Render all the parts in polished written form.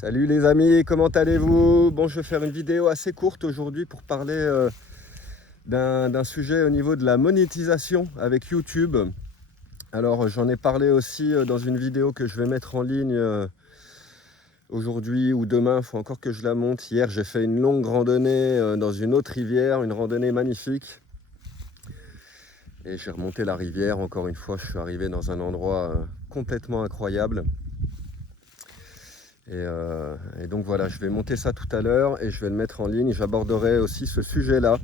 Salut les amis, comment allez-vous? Bon, je vais faire une vidéo assez courte aujourd'hui pour parler d'un sujet au niveau de la monétisation avec YouTube. Alors j'en ai parlé aussi dans une vidéo que je vais mettre en ligne aujourd'hui ou demain, il faut encore que je la monte. Hier j'ai fait une longue randonnée dans une autre rivière, une randonnée magnifique. Et j'ai remonté la rivière, encore une fois, je suis arrivé dans un endroit complètement incroyable. Et donc voilà, je vais monter ça tout à l'heure et je vais le mettre en ligne. J'aborderai aussi ce sujet-là.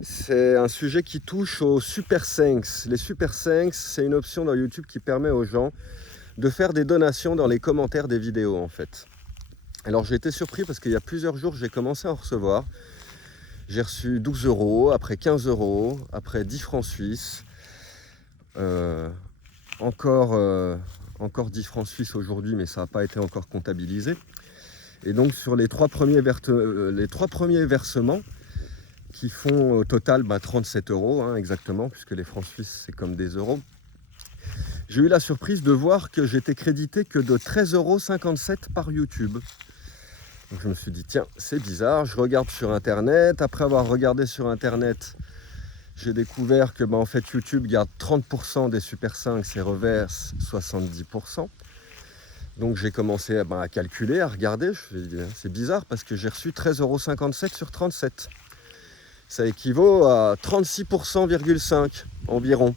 C'est un sujet qui touche aux Super Thanks. Les Super Thanks, c'est une option dans YouTube qui permet aux gens de faire des donations dans les commentaires des vidéos en fait. Alors j'ai été surpris parce qu'il y a plusieurs jours, j'ai commencé à en recevoir. J'ai reçu 12 €, après 15 €, après 10 francs suisses. Encore 10 francs suisses aujourd'hui, mais ça n'a pas été encore comptabilisé. Et donc sur les trois premiers versements, qui font au total 37 € exactement, puisque les francs suisses c'est comme des euros, j'ai eu la surprise de voir que j'étais crédité que de 13,57 € par YouTube. Donc je me suis dit tiens, c'est bizarre, je regarde sur internet. Après avoir regardé sur internet, j'ai découvert que en fait YouTube garde 30% des Super 5 et reverse 70%. Donc j'ai commencé à calculer, à regarder. Je me suis dit c'est bizarre parce que j'ai reçu 13,57 € sur 37. Ça équivaut à 36,5% environ.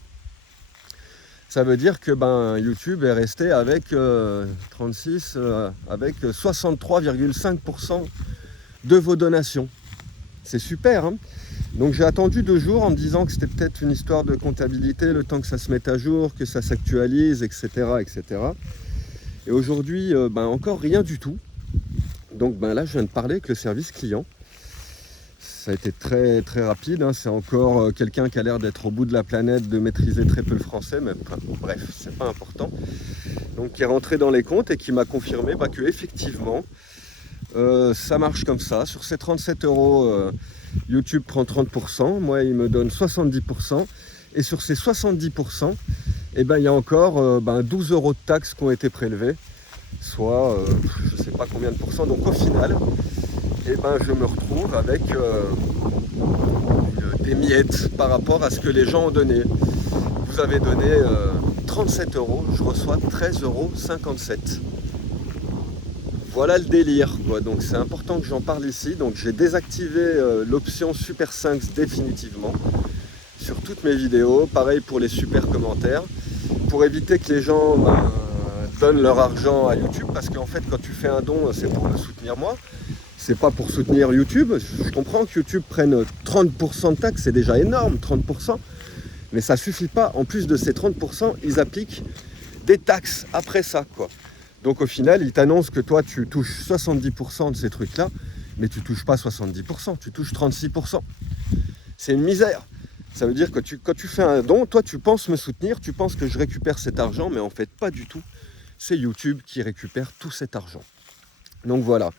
Ça veut dire que YouTube est resté avec 63,5% de vos donations. C'est super, hein. Donc j'ai attendu 2 jours en me disant que c'était peut-être une histoire de comptabilité, le temps que ça se mette à jour, que ça s'actualise, etc., etc. Et aujourd'hui, encore rien du tout. Donc là, je viens de parler avec le service client. Ça a été très très rapide, hein. C'est encore quelqu'un qui a l'air d'être au bout de la planète, de maîtriser très peu le français, mais bref, c'est pas important. Donc qui est rentré dans les comptes et qui m'a confirmé que effectivement ça marche comme ça. Sur ces 37 €, YouTube prend 30%, moi il me donne 70%, et sur ces 70%, il y a encore 12 € de taxes qui ont été prélevées, soit je ne sais pas combien de pourcents. Donc au final, je me retrouve avec des miettes par rapport à ce que les gens ont donné. Vous avez donné 37 €, je reçois 13,57 €. Voilà le délire, quoi. Donc c'est important que j'en parle ici. Donc j'ai désactivé l'option Super 5 définitivement sur toutes mes vidéos. Pareil pour les super commentaires, pour éviter que les gens donnent leur argent à YouTube, parce qu'en fait quand tu fais un don, c'est pour me soutenir moi, c'est pas pour soutenir YouTube. Je comprends que YouTube prenne 30% de taxes, c'est déjà énorme, 30%, mais ça suffit pas. En plus de ces 30%, ils appliquent des taxes après ça, quoi. Donc au final, ils t'annoncent que toi tu touches 70% de ces trucs-là, mais tu touches pas 70%, tu touches 36%. C'est une misère. Ça veut dire que quand tu fais un don, toi tu penses me soutenir, tu penses que je récupère cet argent, mais en fait pas du tout. C'est YouTube qui récupère tout cet argent. Donc voilà.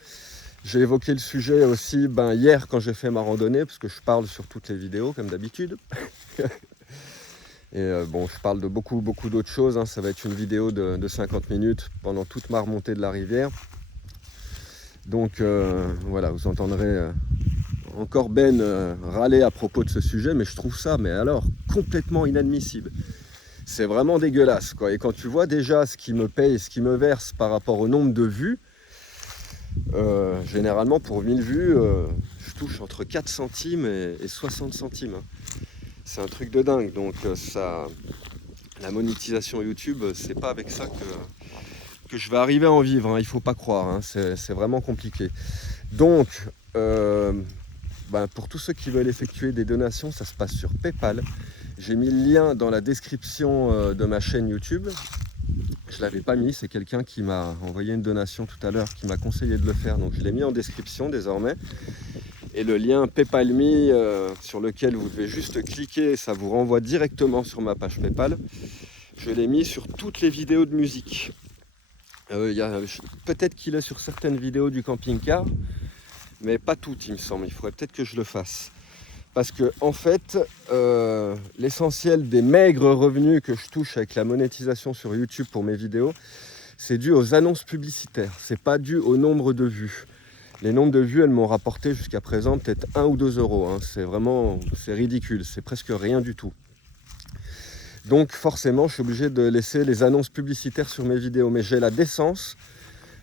J'ai évoqué le sujet aussi hier quand j'ai fait ma randonnée, parce que je parle sur toutes les vidéos comme d'habitude. Et je parle de beaucoup d'autres choses, hein. Ça va être une vidéo de 50 minutes pendant toute ma remontée de la rivière. Donc voilà, vous entendrez encore râler à propos de ce sujet, mais je trouve ça, mais alors, complètement inadmissible. C'est vraiment dégueulasse, quoi. Et quand tu vois déjà ce qui me paye, ce qui me verse par rapport au nombre de vues, généralement pour 1000 vues, je touche entre 4 centimes et 60 centimes, hein. C'est un truc de dingue. Donc la monétisation YouTube, c'est pas avec ça que je vais arriver à en vivre, hein. Il faut pas croire, hein. C'est vraiment compliqué. Donc pour tous ceux qui veulent effectuer des donations, ça se passe sur PayPal. J'ai mis le lien dans la description de ma chaîne YouTube. Je ne l'avais pas mis, c'est quelqu'un qui m'a envoyé une donation tout à l'heure, qui m'a conseillé de le faire, donc je l'ai mis en description désormais. Et le lien PayPal Me, sur lequel vous devez juste cliquer, ça vous renvoie directement sur ma page PayPal. Je l'ai mis sur toutes les vidéos de musique. Peut-être qu'il est sur certaines vidéos du camping-car, mais pas toutes, il me semble. Il faudrait peut-être que je le fasse. Parce que en fait, l'essentiel des maigres revenus que je touche avec la monétisation sur YouTube pour mes vidéos, c'est dû aux annonces publicitaires, c'est pas dû au nombre de vues. Les nombres de vues, elles m'ont rapporté jusqu'à présent peut-être 1 ou 2 euros. Hein. C'est ridicule, c'est presque rien du tout. Donc forcément, je suis obligé de laisser les annonces publicitaires sur mes vidéos. Mais j'ai la décence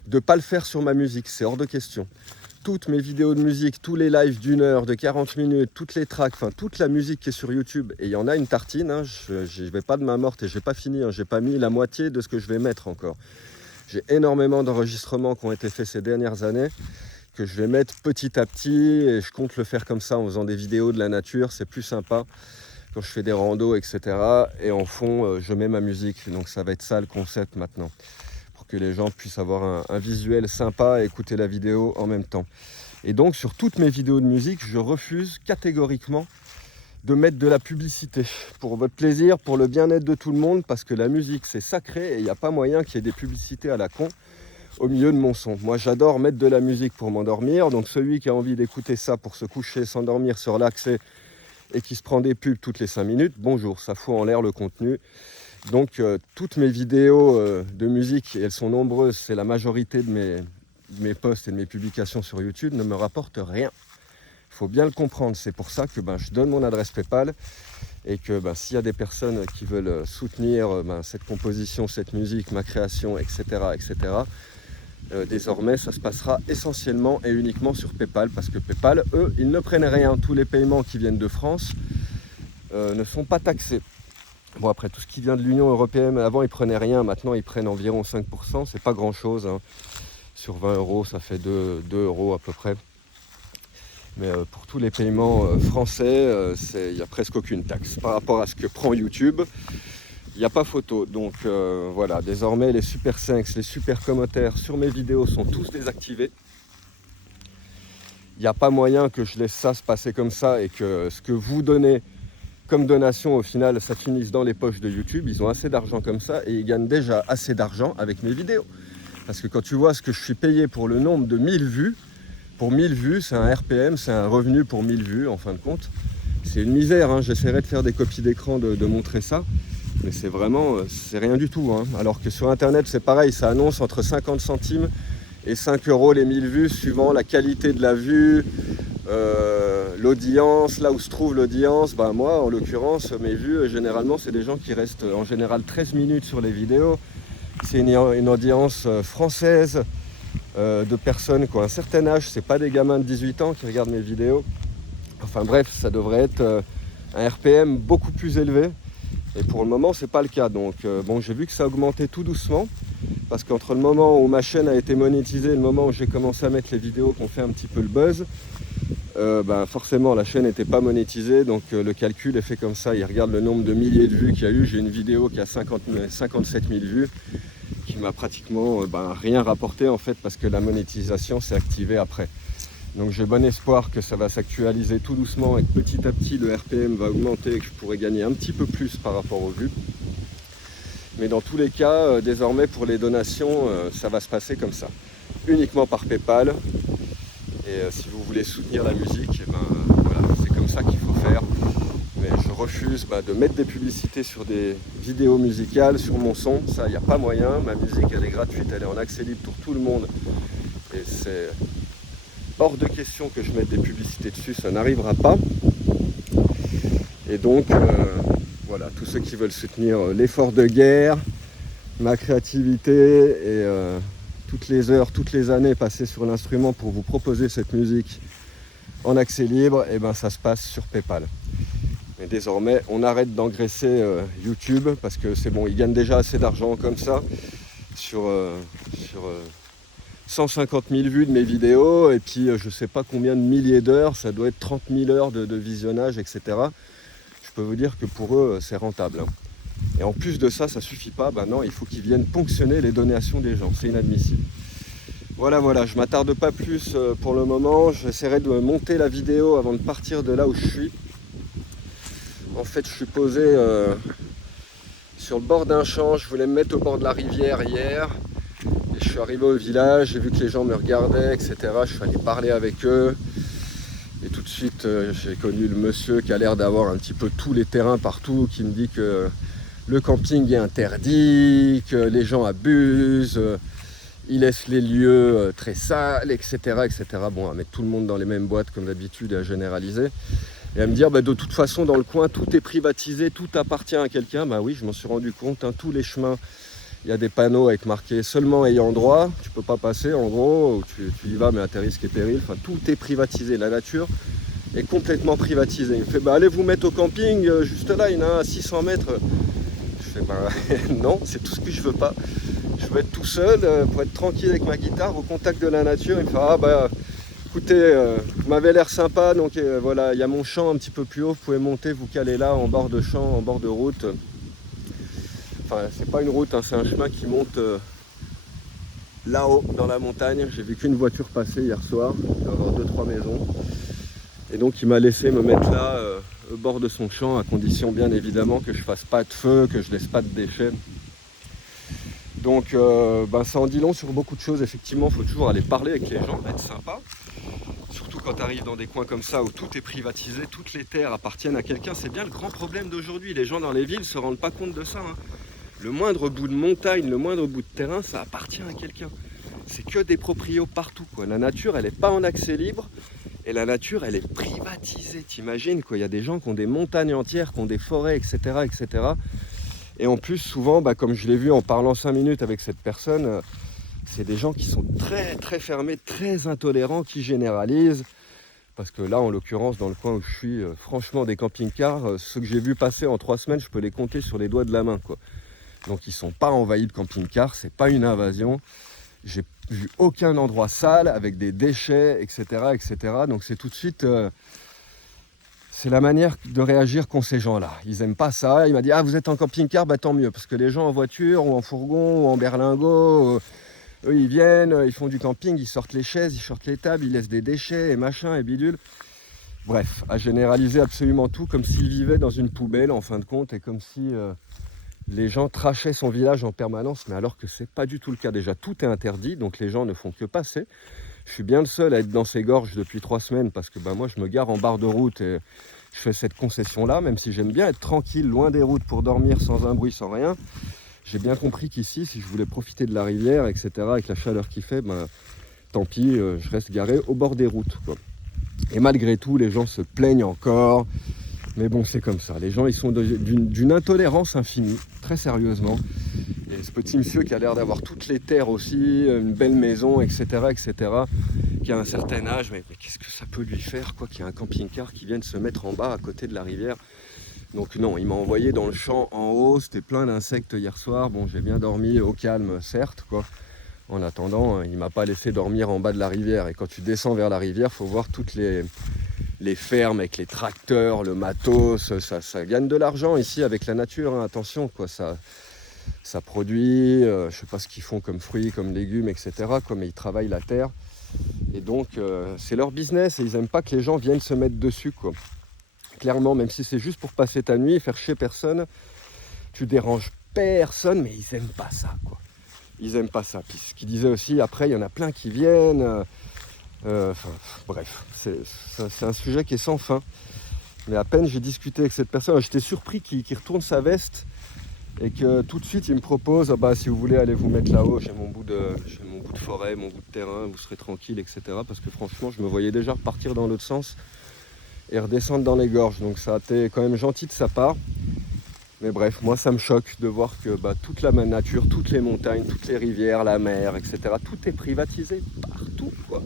de ne pas le faire sur ma musique, c'est hors de question. Toutes mes vidéos de musique, tous les lives d'1 heure, de 40 minutes, toutes les tracks, enfin toute la musique qui est sur YouTube, et il y en a une tartine, hein, je ne vais pas de main morte et je n'ai pas fini, hein, je n'ai pas mis la moitié de ce que je vais mettre encore. J'ai énormément d'enregistrements qui ont été faits ces dernières années, que je vais mettre petit à petit, et je compte le faire comme ça en faisant des vidéos de la nature, c'est plus sympa quand je fais des randos, etc. Et en fond, je mets ma musique, donc ça va être ça le concept maintenant, pour que les gens puissent avoir un visuel sympa et écouter la vidéo en même temps. Et donc sur toutes mes vidéos de musique, je refuse catégoriquement de mettre de la publicité, pour votre plaisir, pour le bien-être de tout le monde, parce que la musique c'est sacré et il n'y a pas moyen qu'il y ait des publicités à la con au milieu de mon son. Moi j'adore mettre de la musique pour m'endormir, donc celui qui a envie d'écouter ça pour se coucher, s'endormir, se relaxer et qui se prend des pubs toutes les 5 minutes, bonjour, ça fout en l'air le contenu. Donc toutes mes vidéos de musique, et elles sont nombreuses, c'est la majorité de mes posts et de mes publications sur YouTube, ne me rapportent rien. Il faut bien le comprendre, c'est pour ça que je donne mon adresse PayPal et que s'il y a des personnes qui veulent soutenir cette composition, cette musique, ma création, etc., désormais ça se passera essentiellement et uniquement sur PayPal, parce que PayPal, eux, ils ne prennent rien. Tous les paiements qui viennent de France ne sont pas taxés. Bon, après, tout ce qui vient de l'Union européenne, avant ils prenaient rien, maintenant ils prennent environ 5%, c'est pas grand chose, hein. Sur 20 euros, ça fait 2 euros à peu près. Mais pour tous les paiements français, il n'y a presque aucune taxe. Par rapport à ce que prend YouTube, il n'y a pas photo. Donc voilà, désormais les super thanks, les super commentaires sur mes vidéos sont tous désactivés. Il n'y a pas moyen que je laisse ça se passer comme ça et que ce que vous donnez comme donation, au final, ça finisse dans les poches de YouTube. Ils ont assez d'argent comme ça et ils gagnent déjà assez d'argent avec mes vidéos. Parce que quand tu vois ce que je suis payé pour le nombre de 1000 vues, pour 1000 vues, c'est un RPM, c'est un revenu pour 1000 vues en fin de compte. C'est une misère, hein. J'essaierai de faire des copies d'écran, de montrer ça. Mais c'est vraiment, c'est rien du tout, hein. Alors que sur Internet, c'est pareil, ça annonce entre 50 centimes et 5 euros les 1000 vues, suivant la qualité de la vue, l'audience, là où se trouve l'audience. Moi, en l'occurrence, mes vues, généralement, c'est des gens qui restent en général 13 minutes sur les vidéos. C'est une audience française, de personnes qui ont un certain âge, c'est pas des gamins de 18 ans qui regardent mes vidéos. Enfin bref, ça devrait être un RPM beaucoup plus élevé. Et pour le moment, c'est pas le cas. Donc j'ai vu que ça augmentait tout doucement. Parce qu'entre le moment où ma chaîne a été monétisée et le moment où j'ai commencé à mettre les vidéos qui ont fait un petit peu le buzz, forcément la chaîne n'était pas monétisée. Donc le calcul est fait comme ça. Il regarde le nombre de milliers de vues qu'il y a eu. J'ai une vidéo qui a 57 000 vues. Qui m'a pratiquement rien rapporté en fait, parce que la monétisation s'est activée après. Donc j'ai bon espoir que ça va s'actualiser tout doucement et que petit à petit le RPM va augmenter et que je pourrai gagner un petit peu plus par rapport aux vues. Mais dans tous les cas, désormais pour les donations, ça va se passer comme ça, uniquement par PayPal. Et si vous voulez soutenir la musique, voilà, c'est comme ça qu'il faut faire. Mais je refuse de mettre des publicités sur des vidéos musicales, sur mon son. Ça, il n'y a pas moyen. Ma musique, elle est gratuite, elle est en accès libre pour tout le monde. Et c'est hors de question que je mette des publicités dessus, ça n'arrivera pas. Et donc, voilà, tous ceux qui veulent soutenir l'effort de guerre, ma créativité et toutes les heures, toutes les années passées sur l'instrument pour vous proposer cette musique en accès libre, et ça se passe sur PayPal. Mais désormais, on arrête d'engraisser YouTube parce que c'est bon, ils gagnent déjà assez d'argent comme ça sur 150 000 vues de mes vidéos et puis je sais pas combien de milliers d'heures, ça doit être 30 000 heures de visionnage, etc. Je peux vous dire que pour eux, c'est rentable, hein. Et en plus de ça, ça suffit pas, non, il faut qu'ils viennent ponctionner les donations des gens, c'est inadmissible. Voilà, je m'attarde pas plus pour le moment, j'essaierai de monter la vidéo avant de partir de là où je suis. En fait, je suis posé sur le bord d'un champ, je voulais me mettre au bord de la rivière hier. Et je suis arrivé au village, j'ai vu que les gens me regardaient, etc. Je suis allé parler avec eux. Et tout de suite, j'ai connu le monsieur qui a l'air d'avoir un petit peu tous les terrains partout, qui me dit que le camping est interdit, que les gens abusent, ils laissent les lieux très sales, etc., etc. Bon, à mettre tout le monde dans les mêmes boîtes comme d'habitude et à généraliser. Et à me dire, de toute façon, dans le coin, tout est privatisé, tout appartient à quelqu'un. Oui, je m'en suis rendu compte, tous les chemins, il y a des panneaux avec marqué seulement ayant droit, tu peux pas passer en gros, ou tu y vas mais à tes risques et périls, tout est privatisé, la nature est complètement privatisée. Il me fait, allez vous mettre au camping, juste là, il y en a un à 600 mètres. Je fais, non, c'est tout ce que je veux pas. Je veux être tout seul, pour être tranquille avec ma guitare, au contact de la nature. Il me fait, écoutez, vous m'avez l'air sympa, donc voilà, il y a mon champ un petit peu plus haut, vous pouvez monter, vous caler là, en bord de champ, en bord de route. Enfin, c'est pas une route, c'est un chemin qui monte là-haut, dans la montagne. J'ai vu qu'une voiture passer hier soir, il doit y avoir 2-3 maisons. Et donc il m'a laissé me mettre là, au bord de son champ, à condition bien évidemment que je fasse pas de feu, que je laisse pas de déchets. Donc ça en dit long sur beaucoup de choses. Effectivement, il faut toujours aller parler avec les gens, être sympa. Surtout quand tu arrives dans des coins comme ça où tout est privatisé, toutes les terres appartiennent à quelqu'un. C'est bien le grand problème d'aujourd'hui. Les gens dans les villes ne se rendent pas compte de ça. Le moindre bout de montagne, le moindre bout de terrain, ça appartient à quelqu'un. C'est que des proprios partout, quoi. La nature, elle n'est pas en accès libre. Et la nature, elle est privatisée. T'imagines, quoi. Il y a des gens qui ont des montagnes entières, qui ont des forêts, etc., etc. Et en plus, souvent, comme je l'ai vu en parlant 5 minutes avec cette personne, c'est des gens qui sont très très fermés, très intolérants, qui généralisent. Parce que là, en l'occurrence, dans le coin où je suis, franchement, des camping-cars, ceux que j'ai vus passer en 3 semaines, je peux les compter sur les doigts de la main, quoi. Donc ils ne sont pas envahis de camping-cars, c'est pas une invasion. J'ai vu aucun endroit sale avec des déchets, etc., etc. Donc c'est tout de suite... c'est la manière de réagir qu'ont ces gens-là. Ils n'aiment pas ça. Il m'a dit, vous êtes en camping-car, tant mieux. Parce que les gens en voiture ou en fourgon ou en berlingot, eux, ils viennent, ils font du camping, ils sortent les chaises, ils sortent les tables, ils laissent des déchets et machin et bidule. Bref, à généraliser absolument tout comme s'ils vivaient dans une poubelle en fin de compte et comme si les gens trachaient son village en permanence, mais alors que c'est pas du tout le cas. Déjà, tout est interdit, donc les gens ne font que passer. Je suis bien le seul à être dans ces gorges depuis 3 semaines parce que moi je me gare en barre de route et je fais cette concession-là, même si j'aime bien être tranquille, loin des routes pour dormir, sans un bruit, sans rien. J'ai bien compris qu'ici, si je voulais profiter de la rivière, etc., avec la chaleur qu'il fait, tant pis, je reste garé au bord des routes, quoi. Et malgré tout, les gens se plaignent encore. Mais bon, c'est comme ça. Les gens, ils sont d'une intolérance infinie, très sérieusement. Et ce petit monsieur qui a l'air d'avoir toutes les terres aussi, une belle maison, etc., etc., qui a un certain âge, mais qu'est-ce que ça peut lui faire, quoi, qu'il y a un camping-car qui vienne se mettre en bas à côté de la rivière. Donc non, il m'a envoyé dans le champ en haut, c'était plein d'insectes hier soir. Bon, j'ai bien dormi au calme, certes, quoi. En attendant, il ne m'a pas laissé dormir en bas de la rivière. Et quand tu descends vers la rivière, il faut voir toutes les fermes avec les tracteurs, le matos. Ça gagne de l'argent ici avec la nature, attention, quoi. Ça produit, je ne sais pas ce qu'ils font comme fruits, comme légumes, etc., quoi, mais ils travaillent la terre. Et donc, c'est leur business et ils n'aiment pas que les gens viennent se mettre dessus, quoi. Clairement, même si c'est juste pour passer ta nuit et faire chier personne, tu déranges personne, mais ils n'aiment pas ça, quoi. Ils n'aiment pas ça. Puis ce qu'ils disaient aussi, après, il y en a plein qui viennent. Bref, c'est un sujet qui est sans fin. Mais à peine j'ai discuté avec cette personne, j'étais surpris qu'il retourne sa veste et que tout de suite il me propose, si vous voulez aller vous mettre là-haut, j'ai mon bout de forêt, mon bout de terrain, vous serez tranquille, etc. Parce que franchement, je me voyais déjà repartir dans l'autre sens et redescendre dans les gorges. Donc ça a été quand même gentil de sa part. Mais bref, moi ça me choque de voir que toute la nature, toutes les montagnes, toutes les rivières, la mer, etc., tout est privatisé partout, quoi.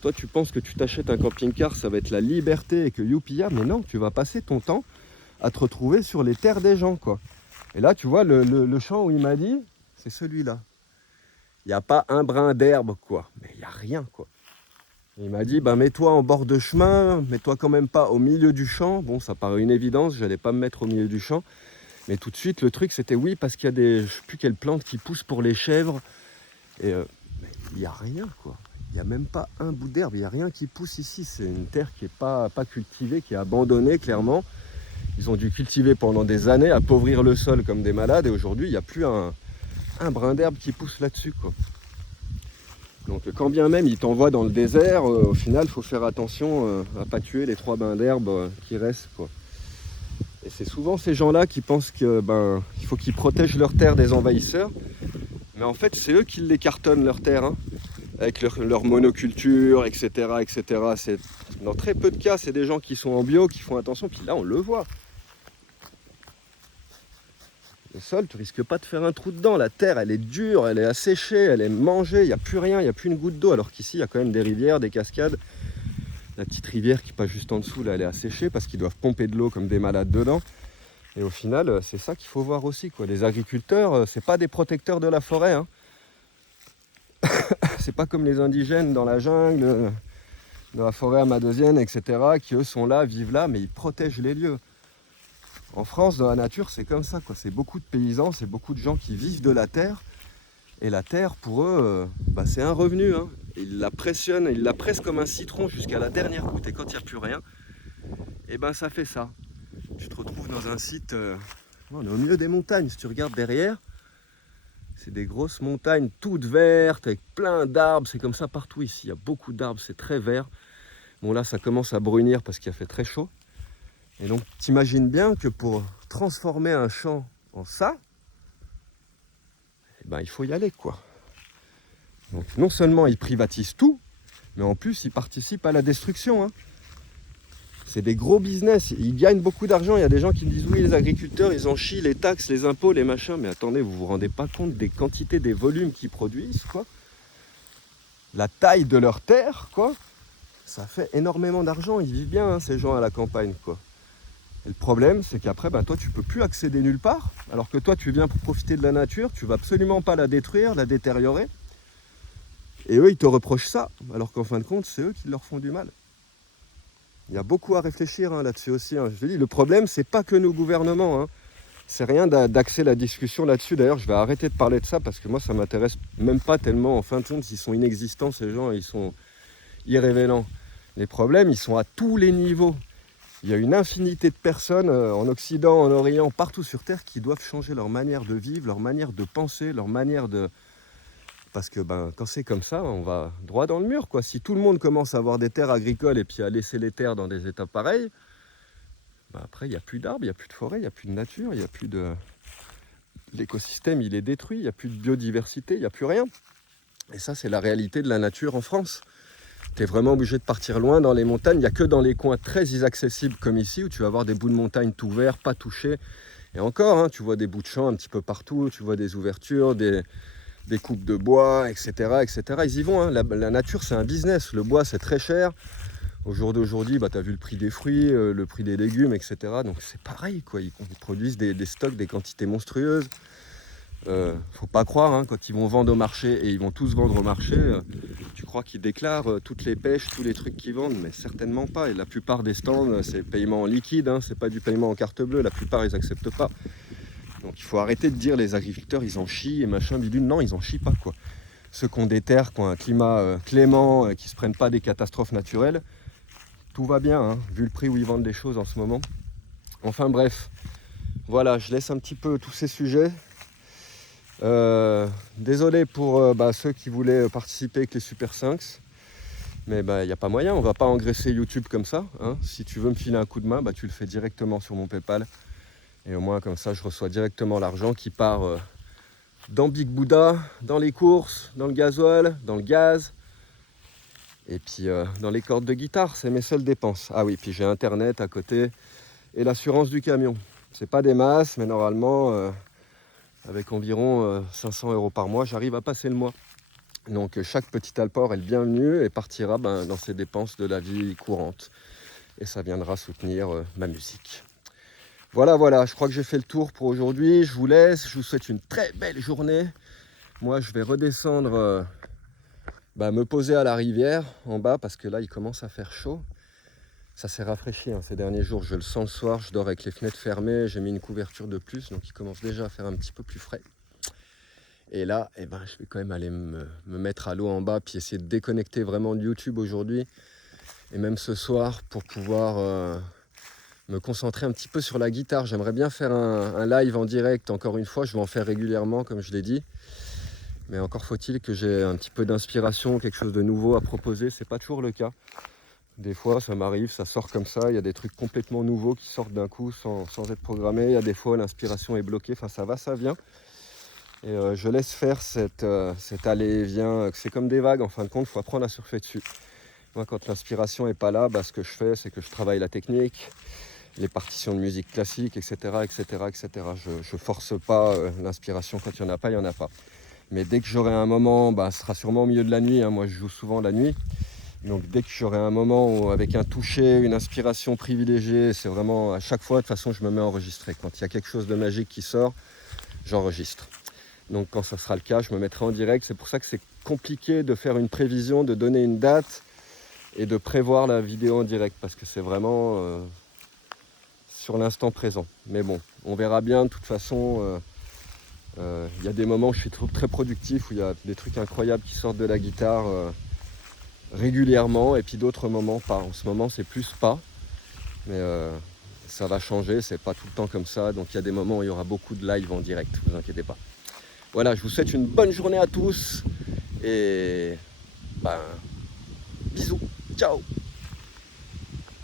Toi tu penses que tu t'achètes un camping-car, ça va être la liberté et que youpia, mais non, tu vas passer ton temps à te retrouver sur les terres des gens, quoi. Et là tu vois le champ où il m'a dit, c'est celui-là. Il n'y a pas un brin d'herbe, quoi. Mais il n'y a rien, quoi. Il m'a dit, mets-toi en bord de chemin, mets-toi quand même pas au milieu du champ. Bon, ça paraît une évidence, j'allais pas me mettre au milieu du champ. Mais tout de suite, le truc, c'était oui, parce qu'il y a je sais plus quelles plantes qui poussent pour les chèvres. Et il n'y a rien, quoi. Il n'y a même pas un bout d'herbe, il n'y a rien qui pousse ici. C'est une terre qui n'est pas cultivée, qui est abandonnée, clairement. Ils ont dû cultiver pendant des années, appauvrir le sol comme des malades. Et aujourd'hui, il n'y a plus un brin d'herbe qui pousse là-dessus, quoi. Donc quand bien même ils t'envoient dans le désert, au final, il faut faire attention à ne pas tuer les 3 brins d'herbe qui restent, quoi. Et c'est souvent ces gens-là qui pensent que il faut qu'ils protègent leurs terres des envahisseurs. Mais en fait, c'est eux qui les cartonnent leurs terres, hein, avec leur monoculture, etc., etc. Dans très peu de cas, c'est des gens qui sont en bio, qui font attention. Puis là, on le voit. Le sol, tu risques pas de faire un trou dedans. La terre, elle est dure, elle est asséchée, elle est mangée. Il n'y a plus rien, il n'y a plus une goutte d'eau. Alors qu'ici, il y a quand même des rivières, des cascades. La petite rivière qui passe juste en dessous, là, elle est asséchée parce qu'ils doivent pomper de l'eau comme des malades dedans. Et au final, c'est ça qu'il faut voir aussi, quoi. Les agriculteurs, c'est pas des protecteurs de la forêt, hein. C'est pas comme les indigènes dans la jungle, dans la forêt amazonienne, etc., qui eux sont là, vivent là, mais ils protègent les lieux. En France, dans la nature, c'est comme ça, quoi. C'est beaucoup de paysans, c'est beaucoup de gens qui vivent de la terre. Et la terre, pour eux, c'est un revenu, hein. Ils la pressionnent, ils la pressent comme un citron jusqu'à la dernière goutte. Et quand il n'y a plus rien, et ça fait ça. Tu te retrouves dans un site, on est au milieu des montagnes. Si tu regardes derrière, c'est des grosses montagnes toutes vertes, avec plein d'arbres. C'est comme ça partout ici. Il y a beaucoup d'arbres, c'est très vert. Bon, là, ça commence à brunir parce qu'il a fait très chaud. Et donc, t'imagines bien que pour transformer un champ en ça, il faut y aller, quoi. Donc, non seulement ils privatisent tout, mais en plus, ils participent à la destruction, hein. C'est des gros business, ils gagnent beaucoup d'argent. Il y a des gens qui me disent oui, les agriculteurs, ils en chient les taxes, les impôts, les machins. Mais attendez, vous vous rendez pas compte des quantités, des volumes qu'ils produisent, quoi. La taille de leur terre, quoi. Ça fait énormément d'argent. Ils vivent bien, hein, ces gens à la campagne, quoi. Et le problème, c'est qu'après, toi, tu peux plus accéder nulle part. Alors que toi, tu viens pour profiter de la nature, tu vas absolument pas la détruire, la détériorer. Et eux, ils te reprochent ça. Alors qu'en fin de compte, c'est eux qui leur font du mal. Il y a beaucoup à réfléchir, hein, là-dessus aussi, hein. Je te dis, le problème, c'est pas que nos gouvernements, hein. C'est rien d'axer la discussion là-dessus. D'ailleurs, je vais arrêter de parler de ça parce que moi, ça m'intéresse même pas tellement. En fin de compte, ils sont inexistants, ces gens, ils sont irrévélants. Les problèmes, ils sont à tous les niveaux. Il y a une infinité de personnes en Occident, en Orient, partout sur Terre, qui doivent changer leur manière de vivre, leur manière de penser, leur manière de... Parce que quand c'est comme ça, on va droit dans le mur, quoi. Si tout le monde commence à avoir des terres agricoles et puis à laisser les terres dans des états pareils, après il n'y a plus d'arbres, il n'y a plus de forêt, il n'y a plus de nature, il n'y a plus de... L'écosystème, il est détruit, il n'y a plus de biodiversité, il n'y a plus rien. Et ça, c'est la réalité de la nature en France. Tu es vraiment obligé de partir loin dans les montagnes. Il n'y a que dans les coins très inaccessibles comme ici, où tu vas avoir des bouts de montagne tout verts, pas touchés. Et encore, hein, tu vois des bouts de champs un petit peu partout, tu vois des ouvertures, des coupes de bois, etc., etc. Ils y vont, hein. La nature, c'est un business. Le bois, c'est très cher. Au jour d'aujourd'hui, tu as vu le prix des fruits, le prix des légumes, etc. Donc c'est pareil, quoi. Ils produisent des stocks, des quantités monstrueuses. Faut pas croire, hein, quand ils vont vendre au marché, et ils vont tous vendre au marché, tu crois qu'ils déclarent toutes les pêches, tous les trucs qu'ils vendent, mais certainement pas. Et la plupart des stands, c'est paiement en liquide, hein, c'est pas du paiement en carte bleue. La plupart, ils n'acceptent pas. Donc il faut arrêter de dire les agriculteurs ils en chient et machin bidule. Non, ils en chient pas, quoi. Ceux qui ont des terres, qui ont un climat clément, qui se prennent pas des catastrophes naturelles, tout va bien, hein, vu le prix où ils vendent les choses en ce moment. Enfin bref, voilà, je laisse un petit peu tous ces sujets. Désolé pour ceux qui voulaient participer avec les Super 5, mais il n'y a pas moyen, on va pas engraisser YouTube comme ça, hein. Si tu veux me filer un coup de main, tu le fais directement sur mon PayPal. Et au moins comme ça je reçois directement l'argent qui part dans Big Buddha, dans les courses, dans le gasoil, dans le gaz. Et puis dans les cordes de guitare, c'est mes seules dépenses. Ah oui, puis j'ai internet à côté et l'assurance du camion. C'est pas des masses, mais normalement avec environ 500 € par mois, j'arrive à passer le mois. Donc chaque petit apport est le bienvenu et partira dans ses dépenses de la vie courante. Et ça viendra soutenir ma musique. Voilà, je crois que j'ai fait le tour pour aujourd'hui. Je vous laisse, je vous souhaite une très belle journée. Moi, je vais redescendre, me poser à la rivière en bas parce que là, il commence à faire chaud. Ça s'est rafraîchi ces derniers jours, je le sens le soir, je dors avec les fenêtres fermées, j'ai mis une couverture de plus, donc il commence déjà à faire un petit peu plus frais. Et là, je vais quand même aller me mettre à l'eau en bas, puis essayer de déconnecter vraiment de YouTube aujourd'hui, et même ce soir, pour pouvoir me concentrer un petit peu sur la guitare. J'aimerais bien faire un live en direct, encore une fois, je vais en faire régulièrement, comme je l'ai dit. Mais encore faut-il que j'ai un petit peu d'inspiration, quelque chose de nouveau à proposer, c'est pas toujours le cas. Des fois, ça m'arrive, ça sort comme ça. Il y a des trucs complètement nouveaux qui sortent d'un coup sans être programmés. Il y a des fois, l'inspiration est bloquée. Enfin, ça va, ça vient. Et je laisse faire cet aller-et-vient. C'est comme des vagues, en fin de compte, il faut apprendre à surfer dessus. Moi, quand l'inspiration n'est pas là, ce que je fais, c'est que je travaille la technique, les partitions de musique classique, etc. etc., etc. Je ne force pas l'inspiration. Quand il n'y en a pas, il n'y en a pas. Mais dès que j'aurai un moment, ce sera sûrement au milieu de la nuit. Moi, je joue souvent la nuit. Donc dès que j'aurai un moment où, avec un toucher, une inspiration privilégiée, c'est vraiment à chaque fois, de toute façon, je me mets à enregistrer. Quand il y a quelque chose de magique qui sort, j'enregistre. Donc quand ça sera le cas, je me mettrai en direct. C'est pour ça que c'est compliqué de faire une prévision, de donner une date et de prévoir la vidéo en direct, parce que c'est vraiment sur l'instant présent. Mais bon, on verra bien. De toute façon, y a des moments où je suis très productif, où il y a des trucs incroyables qui sortent de la guitare régulièrement, et puis d'autres moments pas. En ce moment, c'est plus pas, mais ça va changer. C'est pas tout le temps comme ça. Donc il y a des moments où il y aura beaucoup de live en direct. Vous inquiétez pas. Voilà, je vous souhaite une bonne journée à tous et bisous, ciao.